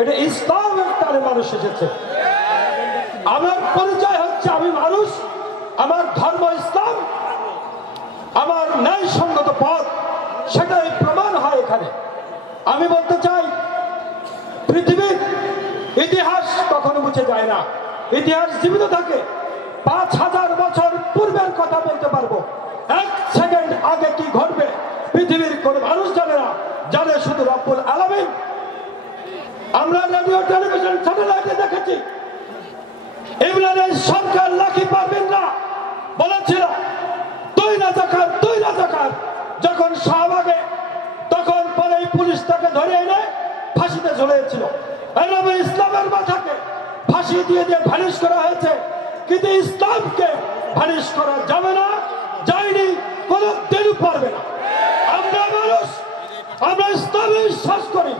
এটা ইসলামের টানে মানুষ এসেছে। আমার পরিচয় হচ্ছে আমি মানুষ, আমার ধর্ম ইসলাম, আমার ন্যায়সঙ্গত পথ, সেটাই প্রমাণ হয় এখানে। আমি বলতে চাই, পৃথিবীর ইতিহাস কখনো মুছে যায় না, ইতিহাস জীবিত থাকে। 5000 বছর পূর্বের কথা বলতে পারবো, 1 সেকেন্ড আগে কি ঘটবে পৃথিবীর কোন মানুষ জানে না, জানে শুধু রব্বুল আলামিন। আমরা রেডিও টেলিভিশন স্যাটেলাইটে দেখেছি ইমরানের সরকার লাকি পারবেনরা বলেছিল তুই রাজাকার। যখন শাহবাগে, তখন পরে পুলিশ তাকে ধরে এনে ফাঁসিতে ঝুলিয়েছিল। এভাবে ইসলামের মাথাকে ফাঁসি দিয়ে ভ্যানিশ করা হয়েছে, কিন্তু ইসলামকে ভ্যানিশ করা যাবে না, যায়নি, কোন দিনও পারবে না। আমরা মানুষ, আমরা ইসলামে বিশ্বাস করি,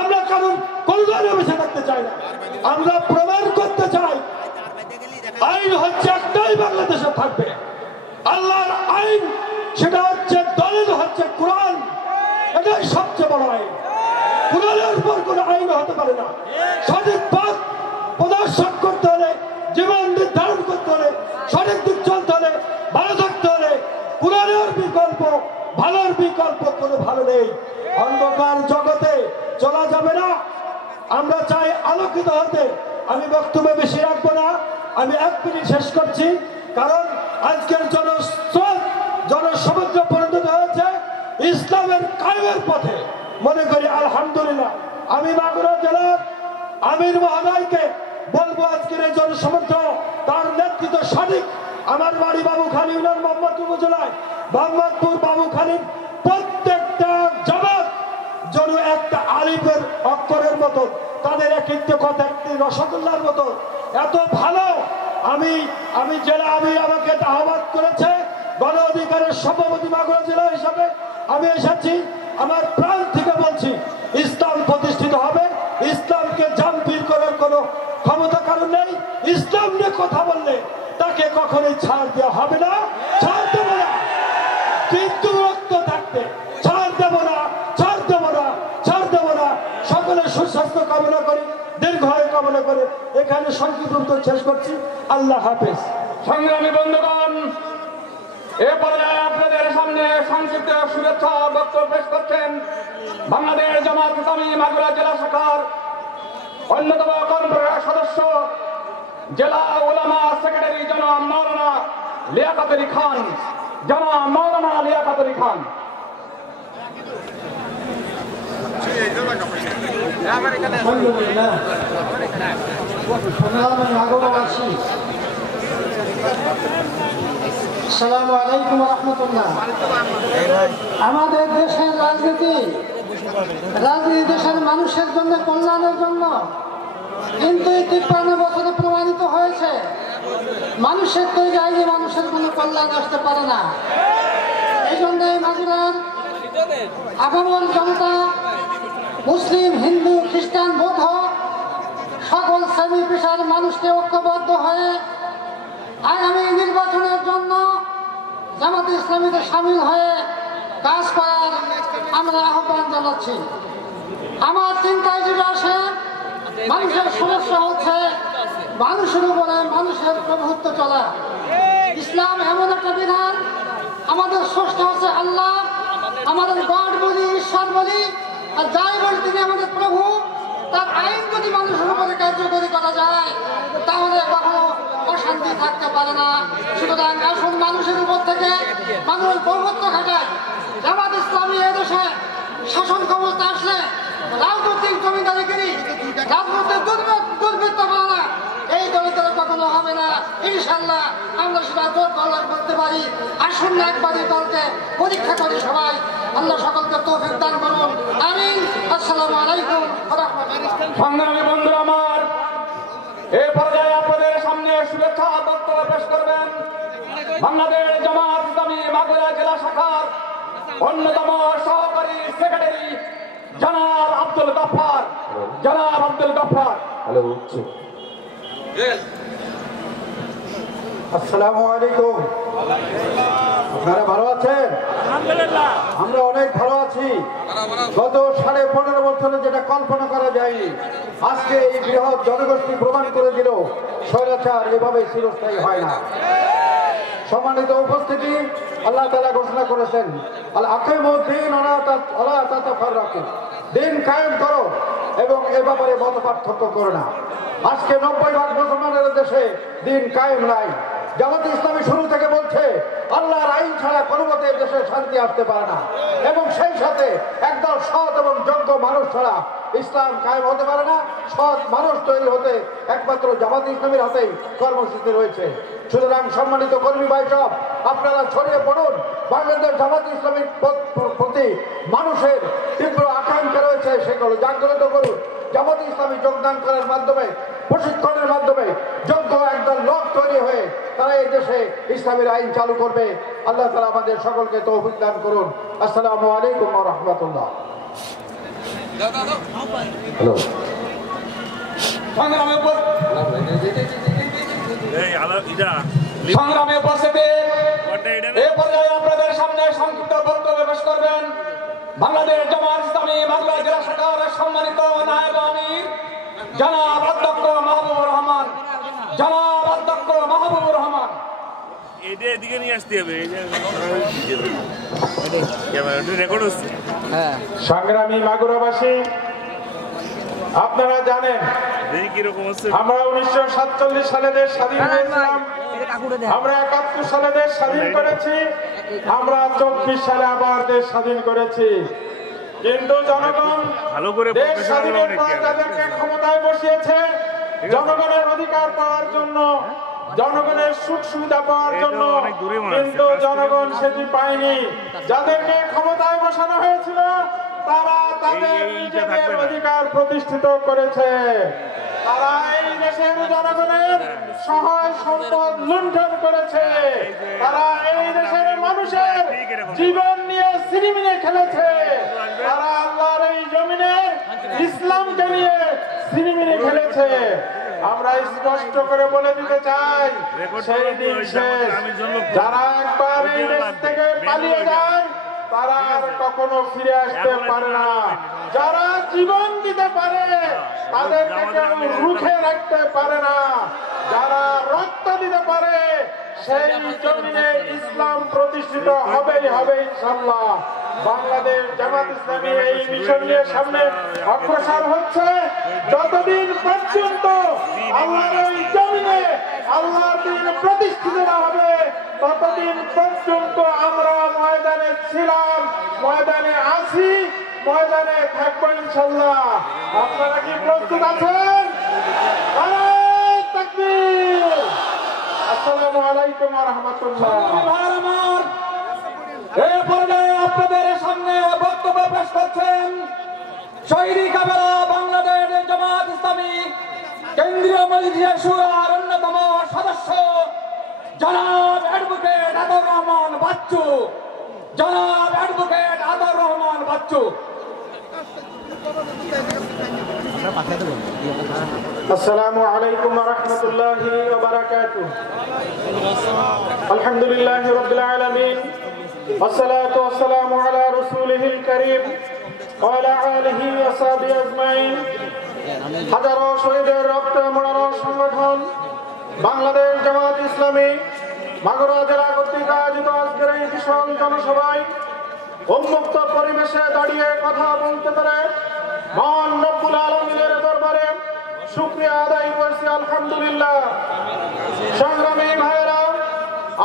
আমরা কারণ কল্যাণে বেঁচে থাকতে চাই না। আমরা প্রমাণ করতে চাই আইন হচ্ছে একটাই, বাংলাদেশে থাকবে আল্লাহর আইন, সেটা হচ্ছে দলিল হচ্ছে কোরআন। এটাই সবচেয়ে বড় আইন, কোরআনের উপর কোনো আইন হতে পারে না। সঠিক পথ প্রদর্শন করতে হলে, জীবন নির্ধারণ করতে হলে, সঠিক দিক চলতে হলে, ভালো থাকতে হলে কোরআনের বিকল্প, ভালোর বিকল্প কোনো ভালো নেই। অন্ধকার জগতে চলা যাবে না, আমরা চাই আলোকিত হতে। আমি বক্তব্য বেশি রাখবো না, আমি 1 মিনিট শেষ করছি, কারণ আজকের জনস্রোত, জনসমুদ্র পরিণত হয়েছে ইসলামের কায়েমের পথে। মনে করি আলহামদুলিল্লাহ। আমি মাগুরা জেলার আমির মহোদয়কে বলবো, আজকের এই জনসমুদ্র, তার নেতৃত্ব সঠিক। আমার বাড়ি বাবুখালী ইউনিয়ন, মোহাম্মদপুর উপজেলায়, মোহাম্মদপুর বাবুখালীর প্রত্যেকটা জামাত যেন একটা আলিফের অক্ষরের মতো, তাদের এক একটা কথা একটি রসগোল্লার মতো এত ভালো। আমি জেলা আমির আমাকে আহ্বান করেছে, গণ অধিকারের সভাপতি মাগুরা জেলা হিসাবে আমি এসেছি। আমার প্রাণ থেকে বলছি, ইসলাম প্রতিষ্ঠিত হবে, ইসলামকে জাম্পির করার কোনো ক্ষমতা কারণ নেই। ইসলাম নিয়ে কথা বললে তাকে কখনোই ছাড় দেওয়া হবে না, ছাড় দেবো না, কিন্তু রক্ত থাকতে ছাড় দেবো না, ছাড় দেবো না, ছাড় দেবো না। সকলের সুস্বাস্থ্য কামনা করি, দীর্ঘায়ু কামনা করে এখানে সংক্ষিপ্ত শেষ করছি। আল্লাহ হাফেজ। সংগ্রামী বন্ধুগণ, এ পর্যায়ে আপনাদের সামনে সংক্ষিপ্ত শুভেচ্ছা বক্তব্য পেশ করছেন বাংলাদেশ জামাত ইসলামী মাগুরা জেলা শাখার অন্যতম কর্মকর্তা সদস্য, জেলা উলামা সেক্রেটারি জনাব মাওলানা লিয়াকত আলী খান। জনাব মাওলানা লিয়াকত আলী খান। আসসালামু আলাইকুম ওয়া রাহমাতুল্লাহ। আমাদের দেশের রাজনীতি দেশের মানুষের জন্য, কল্যাণের জন্য, কিন্তু 53 বছরে প্রমাণিত হয়েছে মানুষের তৈরি আইনে মানুষের কোনো কল্যাণ আসতে পারে না। এই জন্য মাগুরার আগামী জনতা, মুসলিম, হিন্দু, খ্রিস্টান, বৌদ্ধ সকল শ্রেণী পেশার মানুষকে ঐক্যবদ্ধ হয়ে আগামী নির্বাচনের জন্য জামাতে ইসলামীতে সামিল হয়ে কাজ করার আমরা আহ্বান জানাচ্ছি। আমার চিন্তায় যেটা আসে, মানুষের সমস্যা হচ্ছে মানুষের উপরে মানুষের প্রভুত্ব চলা। ইসলাম এমন একটা বিধান, আমাদের স্রষ্টা হচ্ছে আল্লাহ, আমাদের গড বলি, ঈশ্বর বলি, আর যাই বলি তিনি আমাদের প্রভু। তার আইন যদি মানুষের উপরে কার্যকরী করা যায় তাহলে কখনো অশান্তি থাকতে পারে না। সুতরাং আসুন মানুষের উপর থেকে মানুষের প্রভুত্ব খাটায়। জামাত ইসলামী এদেশে শাসন ক্ষমতা আসলে রাজনৈতিক জমিদারিগিরি, রাজনৈতিক দুর্বৃত্ত বানা এই দলিতের কখনো হবে না। ইনশাল্লাহ আমরা সেটা জোর গলায় করতে পারি। আসুন না একবারই দলকে পরীক্ষা করি সবাই। আল্লাহ সকলকে তৌফিক দান করুন, আমিন। আসসালামু আলাইকুম ওয়া রাহমাতুল্লাহ। সংগ্রামী বন্ধুরা আমার, এই পর্যায়ে আপনাদের সামনে শুভেচ্ছা বক্তব্য পেশ করবেন বাংলাদেশ জামাত ইসলামী মাগুরা জেলা শাখার অন্যতম সহকারী সেক্রেটারি জনাব আব্দুল গফফার। জনাব আব্দুল গফফার। আসসালামু আলাইকুম। আপনারা ভালো আছেন? আমরা অনেক ভালো আছি। গত 15.5 বছরে যেটা কল্পনা করা যায়নি, আজকে এই বৃহৎ জনগোষ্ঠী প্রমাণ করে দিল স্বৈরাচার এভাবে চিরস্থায়ী হয় না। সম্মানিত উপস্থিতি, আল্লাহ তাআলা ঘোষণা করেছেন, আল আকিমুদ্দিন ওয়ালা তাতাফাররাকু, দিন কায়েম করো এবং এ ব্যাপারে মত পার্থক্য করো না। আজকে 90% মুসলমানের দেশে দিন কায়েম নাই। জামাতে ইসলামী শুরু থেকে বলছে আল্লাহর আইন ছাড়া কোনো মতে দেশে শান্তি আসতে পারে না, এবং সেই সাথে একদল সৎ এবং যোগ্য মানুষ ছাড়া ইসলাম কায়েম হতে পারে না। সৎ মানুষ তৈরি হতে একমাত্র জামাতে ইসলামীর হাতেই কর্মসূচি রয়েছে। সুতরাং সম্মানিত কর্মী ভাই সব, আপনারা ছড়িয়ে পড়ুন। বাংলাদেশ জামাতে ইসলামীর প্রতি মানুষের তীব্র আকাঙ্ক্ষা রয়েছে, সেগুলো জাগ্রত করুন। জামাতে ইসলামী যোগদান করার মাধ্যমে, প্রশিক্ষণের মাধ্যমে যোগ্য একদল লোক তৈরি হয়ে তারা এই দেশে ইসলামের আইন চালু করবে। আল্লাহ তাআলা আমাদের সকলকে তৌফিক দান করুন। আসসালামু আলাইকুম ওয়া রাহমাতুল্লাহ। সংগ্রামে উপস্থিতি এ পর্যায়ে আপনাদের সামনে সংক্ষিপ্ত বক্তব্য পেশ করবেন বাংলাদেশ জামাত ইসলামী মাগুরা জেলা শাখার সম্মানিত নায়েব আমির জনাব অধ্যক্ষ মাহবুবুর রহমান। জনাব অধ্যক্ষ মাহবুবুর রহমান। এদিকে নিয়ে আসতে হবে, রেকর্ড হচ্ছে। সংগ্রামী মাগুরাবাসী, আপনারা জানেন আমরা 1947 সালে দেশ স্বাধীন হয়েছিলাম, আমরা 71 সালে দেশ স্বাধীন করেছি, আমরা 24 সালে আবার দেশ স্বাধীন করেছি। কিন্তু জনগণ দেশ স্বাধীনের পর যাদেরকে ক্ষমতায় বসিয়েছে জনগণের অধিকার পাওয়ার জন্য, জনগণের সুখ সুবিধা পাওয়ার জন্য, কিন্তু জনগণ সেটি পায়নি। যাদেরকে ক্ষমতায় বসানো হয়েছিল তারা তাদের নিজেদের অধিকার প্রতিষ্ঠিত করেছে। তারা এই দেশের জনগণের সহায় সম্পদ লুণ্ঠন করেছে। তারা এই দেশের মানুষের জীবন নিয়ে সিনেমিনে খেলেছে। তারা আল্লাহর এই জমিনে ইসলামকে নিয়ে সিনেমিনে খেলেছে। আমরা স্পষ্ট করে বলে দিতে চাই, সেই দিন শেষ। যারা একবার এই দেশ থেকে পালিয়ে যায় তারা আর কখনো ফিরে আসতে পারে না। যারা জীবন দিতে পারে তাদেরকে কেউ রুখে রাখতে পারে না। যারা রক্ত দিতে পারে সেই জমিনে ইসলাম প্রতিষ্ঠিত হবেই হবে ইনশাআল্লাহ। বাংলাদেশ জামাত ইসলামী এই মিশন নিয়ে সামনে অগ্রসর হচ্ছে। যতদিন পর্যন্ত আল্লাহর এই জমিনে আল্লাহর দ্বীন প্রতিষ্ঠিত না হবে ততদিন পর্যন্ত আমরা ময়দানে ছিলাম, ময়দানে আছি, ময়দানে থাকবো ইনশাআল্লাহ। আপনারা কি প্রস্তুত আছেন? নারায়ে তাকবীর। আসসালামু আলাইকুম ওয়া রাহমাতুল্লাহ। এই পর্যায়ে আপনাদের সামনে বক্তব্য পেশ করছেন শহীদি কাফেলা বাংলাদেশ জামাত ইসলামী কেন্দ্রীয় মজলিস শুরার অন্যতম সদস্য জনাব অ্যাডভোকেট আদর রহমান বাচ্চু। জনাব অ্যাডভোকেট আদর রহমান বাচ্চু। আসসালামু আলাইকুম ওয়া রাহমাতুল্লাহি ওয়া বারাকাতুহু। আলহামদুলিল্লাহি রাব্বিল আলামিন, ওয়াসসালাতু ওয়াসসালামু আলা রাসূলিহিল কারীম ওয়া আলা আলিহি ওয়া সাহবিহি আজমাইন। হাজারো শহীদের রক্তে মোড়ানো সংগঠন বাংলাদেশ জামাত ইসলামী মাগুরা জেলা কর্তৃক আয়োজিত আজকের এই বিশাল জনসভায় উন্মুক্ত পরিবেশে দাঁড়িয়ে কথা বলতে পারে মহান রব্বুল আলামিনের দরবারে শুকরিয়া আদায় করছি আলহামদুলিল্লাহ। সংগ্রামী ভাইয়েরা,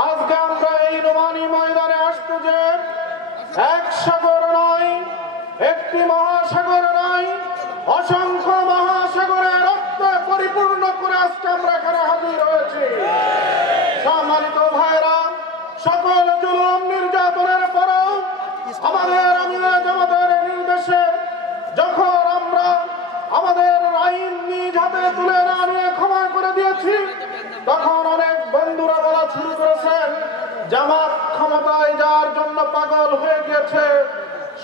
আজকে আমরা এই নোমানী ময়দানে আসতে যে এক সাগর নয়, একটি মহাসাগর নয়, অসংখ্য মহাসাগরের রক্তে পরিপূর্ণ করে আজকে আমরা এখানে হাজির হয়েছি। সম্মানিত ভাইয়েরা, সকল জুলুম নির্যাতনের পরও আমাদের আমিরে জামাতের নির্দেশে যখন আমরা আমাদের আইন নিজ হাতে তুলে না নিয়ে ক্ষমা করে দিয়েছি, তখন অনেক বন্ধুরা বলা শুরু করেছেন জামাত ক্ষমতায় যাওয়ার জন্য পাগল হয়ে গিয়েছে।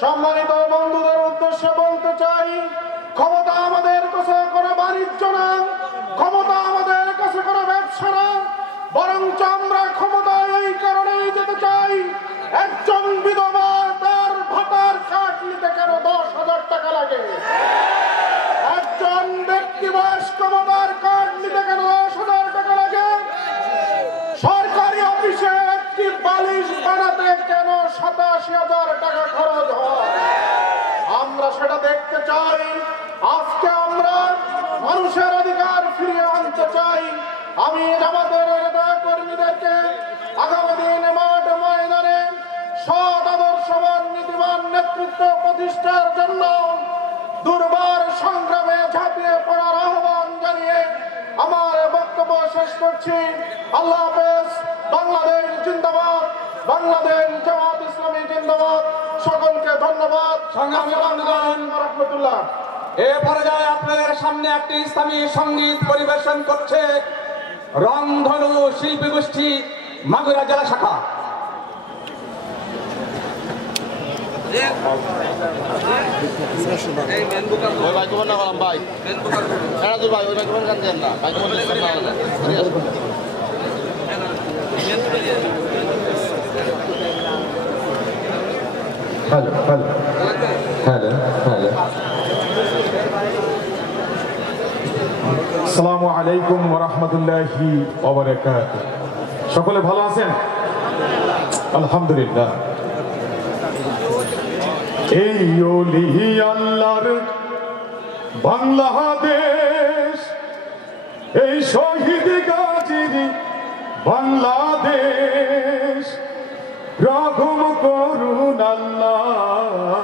সম্মানিত বন্ধুদের উদ্দেশ্যে বলতে চাই, ক্ষমতা আমাদের কাছে কোনো বাণিজ্য না, ক্ষমতা আমাদের কাছে কোনো ব্যবসা না, বরঞ্চ আমরা ক্ষমতায় এই কারণেই যেতে চাই একজন বিধবা লাগে? একজন ব্যক্তি বয়স ক্ষমতার কার্ড নিতে কেন 10,000 টাকা লাগে? সরকারি অফিসে একটি বালিশ বানাতে কেন 87,000 টাকা খরচ হয়? আমরা সেটা দেখতে চাই। আজকে আমরা মানুষের অধিকার ফিরিয়ে আনতে চাই। আমি জামাতের নেতা কর্মীদেরকে আগামী দিন মাঠ ময়দানে সৎ আদর্শবান নীতিবান নেতৃত্ব প্রতিষ্ঠার জন্য দুর্বার সংগ্রামে ঝাঁপিয়ে পড়ার আহ্বান জানিয়ে আমার বক্তব্য শেষ করছি। আল্লাহ হাফেজ। বাংলাদেশ জিন্দাবাদ, বাংলাদেশ জামাত ইসলামী জিন্দাবাদ। সকলকে ধন্যবাদ। রহমতুল্লাহ। এ পর্যায়ে আপনাদের সামনে একটি ইসলামী সঙ্গীত পরিবেশন করছে রংধনু শিল্পী গোষ্ঠী মাগুরা জেলা শাখা। Hello hello hello hello. আসসালামু আলাইকুম ওয়া রাহমাতুল্লাহি ওয়া বারাকাতুহু। সকলে ভালো আছেন? আলহামদুলিল্লাহ। এই ওলি আল্লাহর বাংলাদেশ, এই শহীদ গাজীর বাংলাদেশ, রহম করুন আল্লাহ,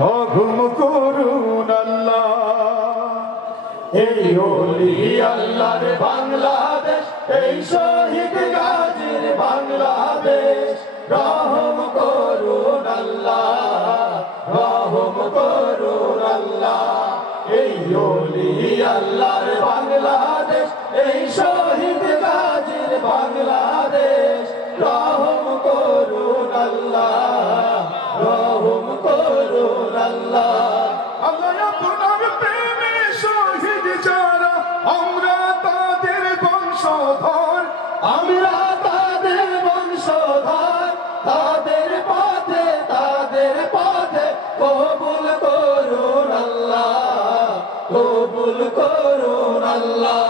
রহম করুন আল্লাহ। এই ওলি আল্লাহর বাংলাদেশ, এই শহীদ গাজীর বাংলাদেশ, রহম করুন আল্লাহ, রহম করুন আল্লাহ। এই ওলি আল্লাহর বাংলাদেশ, এই শহীদ গাজীর বাংলাদেশ, রহম করুন আল্লাহ, রহম করুন আল্লাহ। আল্লাহ আপনার প্রেমে শহীদ যারা, আমরা তাদের বংশধর, আমরা তাদের বংশধর। তাদের পথে কবুল করুন আল্লাহ, কবুল করুন আল্লাহ।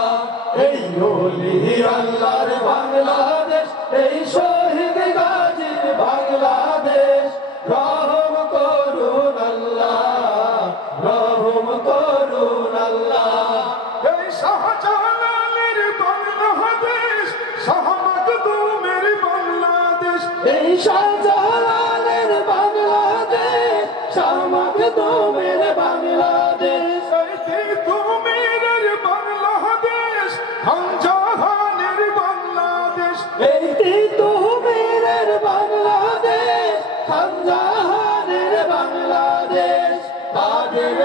এই ওলি আল্লাহর বাংলাদেশ, এই শহীদ গাজীর বাংলাদেশ, রহম করুন আল্লাহ, রহম করুন আল্লাহ। এই শাহজালালের বাংলাদেশ, শাহ মাকদুমের বাংলাদেশ, এই শাহজালালের বাংলাদেশ, শাহ মাকদুমের বাংলাদেশ, এই তিতুমিরের বাংলাদেশ, খানজাহানের বাংলাদেশ, এই তিতুমিরের বাংলাদেশ, খানজাহানের বাংলাদেশ। তাদের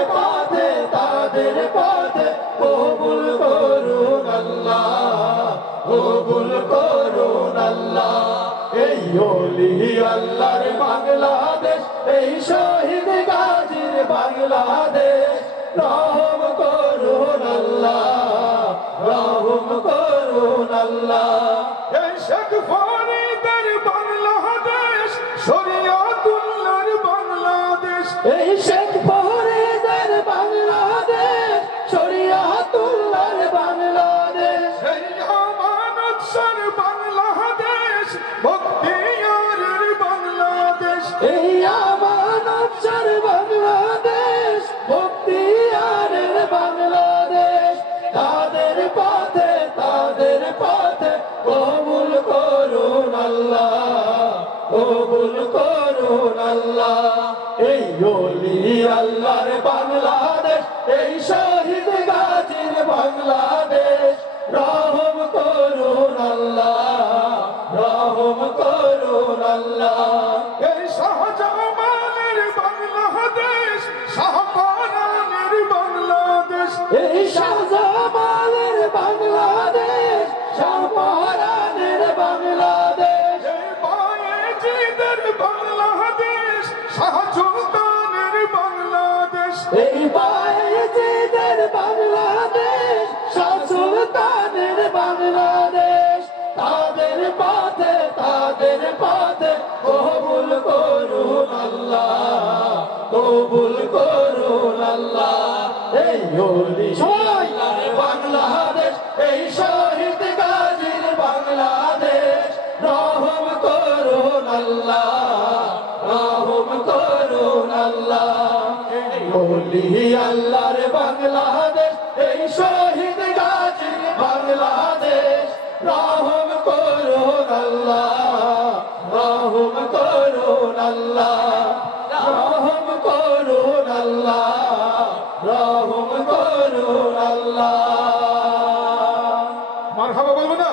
পথে কবুল করুন আল্লাহ, কবুল করুন আল্লাহ। এই ওলি আল্লাহর বাংলাদেশ, এই শহীদ গাজীর বাংলাদেশ, রহম করুন আল্লাহ, রহম করুন আল্লাহ। এই শেখ ফরিদের বাংলাদেশ, শরিয়াতুল্লাহর বাংলাদেশ, এই শেখ ফরিদের বাংলাদেশ, শরিয়াতুল্লাহর বাংলাদেশ, এই আমানত শাহর বাংলাদেশ, বখতিয়ারের বাংলাদেশ, এই আমানত শাহর বাংলাদেশ, বখতিয়ারের বাংলাদেশ। তাদের পথে কবুল করুন আল্লাহ, কবুল করুন আল্লাহ। এই ওলি আল্লাহর বাংলাদেশ, এই শহীদ গাজীর বাংলাদেশ, রহম করুন আল্লাহ, রহম করুন আল্লাহ। এই শাহজামালের বাংলাদেশ, শাহপারানের বাংলাদেশ, এই শাহজামালের বাংলাদেশ, শাহপারানের বাংলাদেশ, এই বায়েজিদের বাংলাদেশ, শাহ সুলতানের বাংলাদেশ, এই বায়েজিদের বাংলাদেশ, শাহ সুলতানের বাংলাদেশ। তাদের পথে কবুল করুন আল্লাহ, কবুল করুন আল্লাহ এই ওলি আল্লাহর বাংলাদেশ এই শহীদ গাজীর বাংলাদেশ রহম করুন আল্লাহ রহম করুন আল্লাহ ওলি আল্লাহর বাংলাদেশ এই শহীদ গাজীর বাংলাদেশ রহম করুন আল্লাহ রহম করুন আল্লাহ রহম করুন আল্লাহ রহম করুন আল্লাহ মারহাবা বলবো না?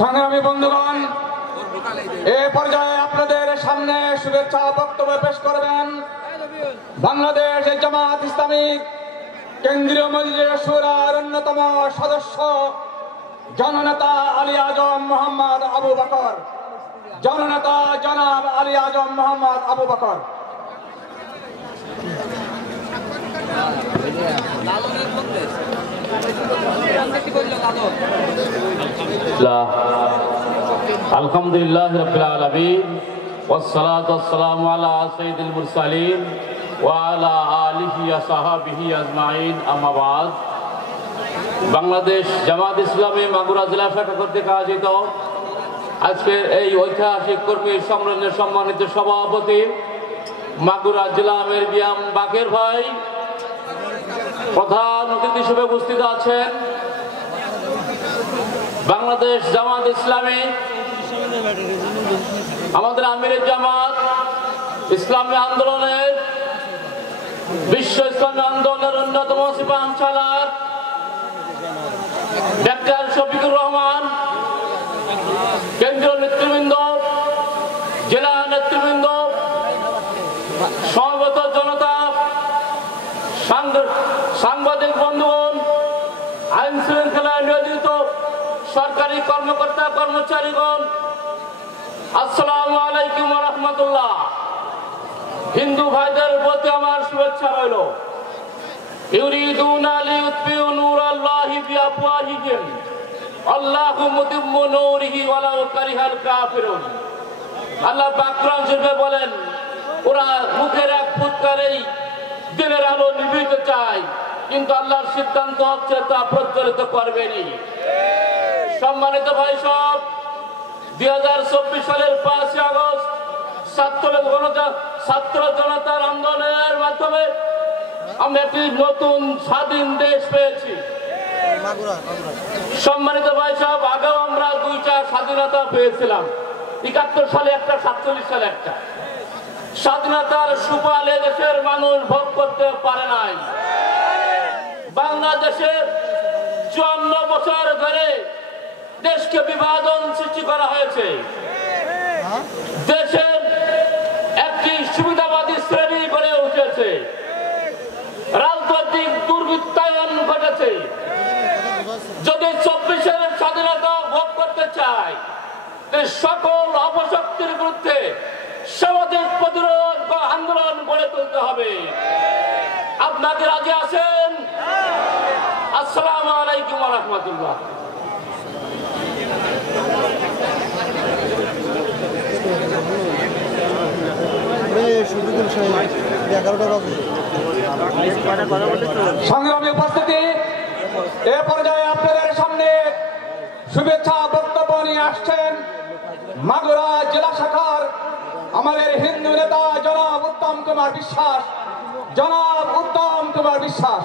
সংগ্রামী বন্ধুগণ, এ পর্যায়ে আপনাদের সামনে শুভেচ্ছা বক্তব্য পেশ করবেন বাংলাদেশ জামাত ইসলামী কেন্দ্রীয় মজলিস শুরার অন্যতম সদস্য জননেতা আলী আজম মোহাম্মদ আবু বকর। জননেতা জনাব আলী আজম মোহাম্মদ আবু বকর। আলহামদুলিল্লাহ রাব্বিল আলামিন ওয়াসসালাতু ওয়াসসালামু আলা সাইয়্যিদিল মুরসালিন ওয়া আলা আলিহি ওয়া সাহবিহি আজমাইন, আম্মা বাদ। বাংলাদেশ জামাত ইসলামী মাগুরা জেলা শাখা কর্তৃক আয়োজিত আজকের এই ঐতিহাসিক কর্মী সম্মেলনের সম্মানিত সভাপতি মাগুরা জেলা আমির বিয়াম বাকের ভাই, প্রধান অতিথি হিসেবে উপস্থিত আছেন বাংলাদেশ জামাত ইসলামী আমাদের আমিরের জামাত ইসলামী আন্দোলনের বিশ্ব ইসলামী আন্দোলনের অন্যতম সিপাহ সালার ডাক্তার শফিকুর রহমান, কেন্দ্রীয় নেতৃবৃন্দ, জেলা নেতৃবৃন্দ, সমবেত জনতা, সাংবাদিক বন্ধুগণ, আইন শৃঙ্খলায় নিয়োজিত সরকারি কর্মকর্তা কর্মচারীগণ, আসসালামু আলাইকুম ওয়া রাহমাতুল্লাহ। হিন্দু ভাইদের প্রতি আমার শুভেচ্ছা রইল। ইউরিদুনা লিইউতফিউ নূরাল্লাহি বিআফওয়াহিহিম আল্লাহু মুতিম্মু নূরিহি ওয়ালাউ কারিহাল কাফিরুন। আল্লাহ পাক কোরআন শরীফে বলেন, ওরা মুখের এক ফুৎকারেই দিনের আলো নিভিতে চায়, কিন্তু আল্লাহর সিদ্ধান্ত হচ্ছে তা প্রজ্বলিত করবেনি। সম্মানিত ভাই সব, 2024 সালের 5 আগস্ট ছাত্র জনতার আন্দোলনের মাধ্যমে আমরা একটি নতুন স্বাধীন দেশ পেয়েছি। সম্মানিত ভাই সব, আগেও আমরা 2টা স্বাধীনতা পেয়েছিলাম, 71 সালে একটা, 47 সালে একটা। স্বাধীনতার সুফল এ দেশের মানুষ ভোগ করতে পারে নাই। বাংলাদেশে 54 বছর ধরে দেশকে বিভাজন সৃষ্টি করা হয়েছে। দেশের একটি সুবিধাবাদী শ্রেণী গড়ে উঠেছে, রাজনৈতিক দুর্বৃত্তায়ন ঘটেছে। যদি 24-এর স্বাধীনতা ভোগ করতে চায়, সকল অপশক্তির বিরুদ্ধে সামাজিক প্রতিরোধ বা আন্দোলন গড়ে তুলতে হবে। আপনাকে রাজি আছেন? আসসালামু আলাইকুম ওয়া রাহমাতুল্লাহ। সংগ্রামী উপস্থিতি, এ পর্যায়ে আপনাদের সামনে শুভেচ্ছা বক্তব্য নিয়ে আসছেন মাগুরা জেলা শাখার আমাদের হিন্দু নেতা জনাব উত্তম কুমার বিশ্বাস। জনাব উত্তম কুমার বিশ্বাস।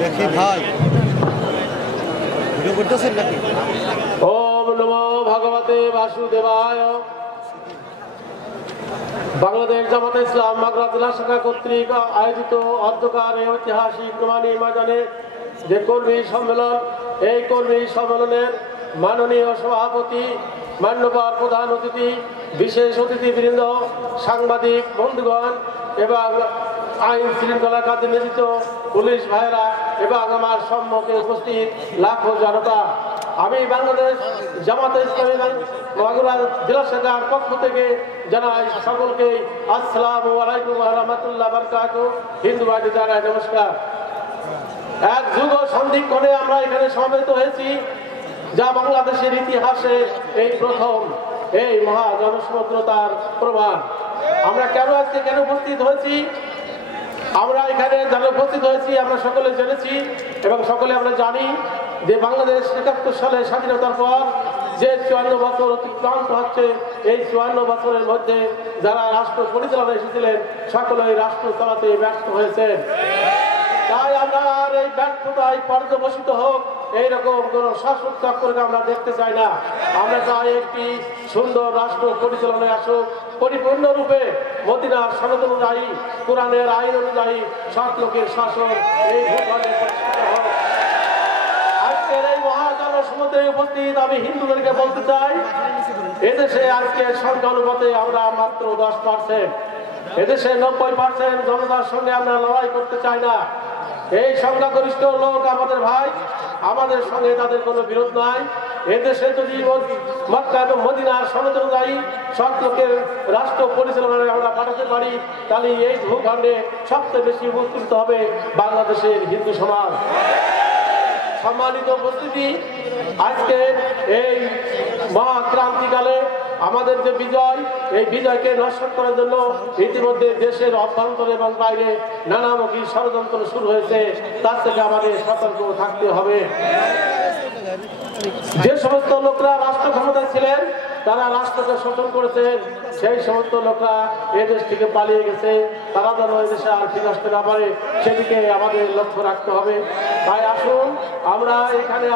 দেখি ভাই ভিডিও করতেছেন নাকি? ওম নমো ভগবতে বাসুদেবায়। বাংলাদেশ জামাতে ইসলাম মাগুরা জেলা শাখা কর্তৃক আয়োজিত অধ্যকার ঐতিহাসিক নোমানী ময়দানে যে কর্মী সম্মেলন, এই কর্মী সম্মেলনের মাননীয় সভাপতি, মান্যবর প্রধান অতিথি, বিশেষ অতিথিবৃন্দ, সাংবাদিক বন্ধুগণ এবং আইন শৃঙ্খলা কাজে নিয়োজিত পুলিশ ভাইরা এবং আমার সম্মুখে উপস্থিত লাখো জনতা, আমি বাংলাদেশ জামাতে ইসলামী মাগুরা জেলা শাখার পক্ষ থেকে জানাই সকলকে আসসালামু আলাইকুম ওয়া রাহমাতুল্লাহি ওয়া বারাকাতুহু। হিন্দু ভাইদের জানাই নমস্কার। এক যুগ সন্ধিক্ষণে আমরা এখানে সমবেত হয়েছি। যা বাংলাদেশের ইতিহাসে এই প্রথম এই মহা জনসমুদ্রতার প্রমাণ। আমরা কেন আজকে কেন উপস্থিত হয়েছি? আমরা এখানে যারা উপস্থিত হয়েছি আমরা সকলে জেনেছি এবং সকলে আমরা জানি যে বাংলাদেশ ৭১ সালে স্বাধীনতার পর যে ৫৪ বছর অতিক্রান্ত হচ্ছে, এই ৫৪ বছরের মধ্যে যারা রাষ্ট্র পরিচালনা এসেছিলেন সকলেই রাষ্ট্র চালাতে ব্যর্থ হয়েছেন। তাই আমরা আর এই ব্যর্থতায় পর্যবসিত হোক এইরকম কোন শাসক চক্রকে আমরা দেখতে চাই না। আমরা চাই একটি সুন্দর রাষ্ট্র পরিচালনায় আসুক, পরিপূর্ণরূপে মদিনার সনদ অনুযায়ী, কোরআনের আইন অনুযায়ী সৎ লোকের শাসন এই ভূখণ্ডে প্রতিষ্ঠিত হোক। আজকের এই মহাজনসমুদ্রে উপস্থিত আমি হিন্দুদেরকে বলতে চাই, এদেশে আজকে সংখ্যানুপাতে আমরা মাত্র 10%, এদেশে 90% জনতার সঙ্গে আমরা লড়াই করতে চাই না। এই সংখ্যাগরিষ্ঠ লোক আমাদের ভাই, আমাদের সঙ্গে তাদের কোনো বিরোধ নাই। এদেশে যদি মক্কা এবং মদিনার সনদ অনুযায়ী সৎ লোকের রাষ্ট্র পরিচালনায় আমরা পাঠাতে পারি, তাহলে এই ভূখণ্ডে সবচেয়ে বেশি উপকৃত হবে বাংলাদেশের হিন্দু সমাজ। সম্মানিত উপস্থিতি, আজকে এই মহাক্রান্তিকালে আমাদের যে বিজয়, এই বিজয়কে নষ্ট করার জন্য ইতিমধ্যে দেশের অভ্যন্তরে এবং বাইরে নানামুখী ষড়যন্ত্র শুরু হয়েছে। তার থেকে আমাদের সতর্ক থাকতে হবে। যে সমস্ত লোকরা রাষ্ট্র ক্ষমতায় ছিলেন তারা রাষ্ট্রকে শোষণ করেছেন, সেই সমস্ত লোকরা এদেশ থেকে পালিয়ে গেছে। তারা যেন এদেশে আর ফিরে আসতে না পারে সেদিকে আমাদের লক্ষ্য রাখতে হবে। তাই আসুন আমরা এখানে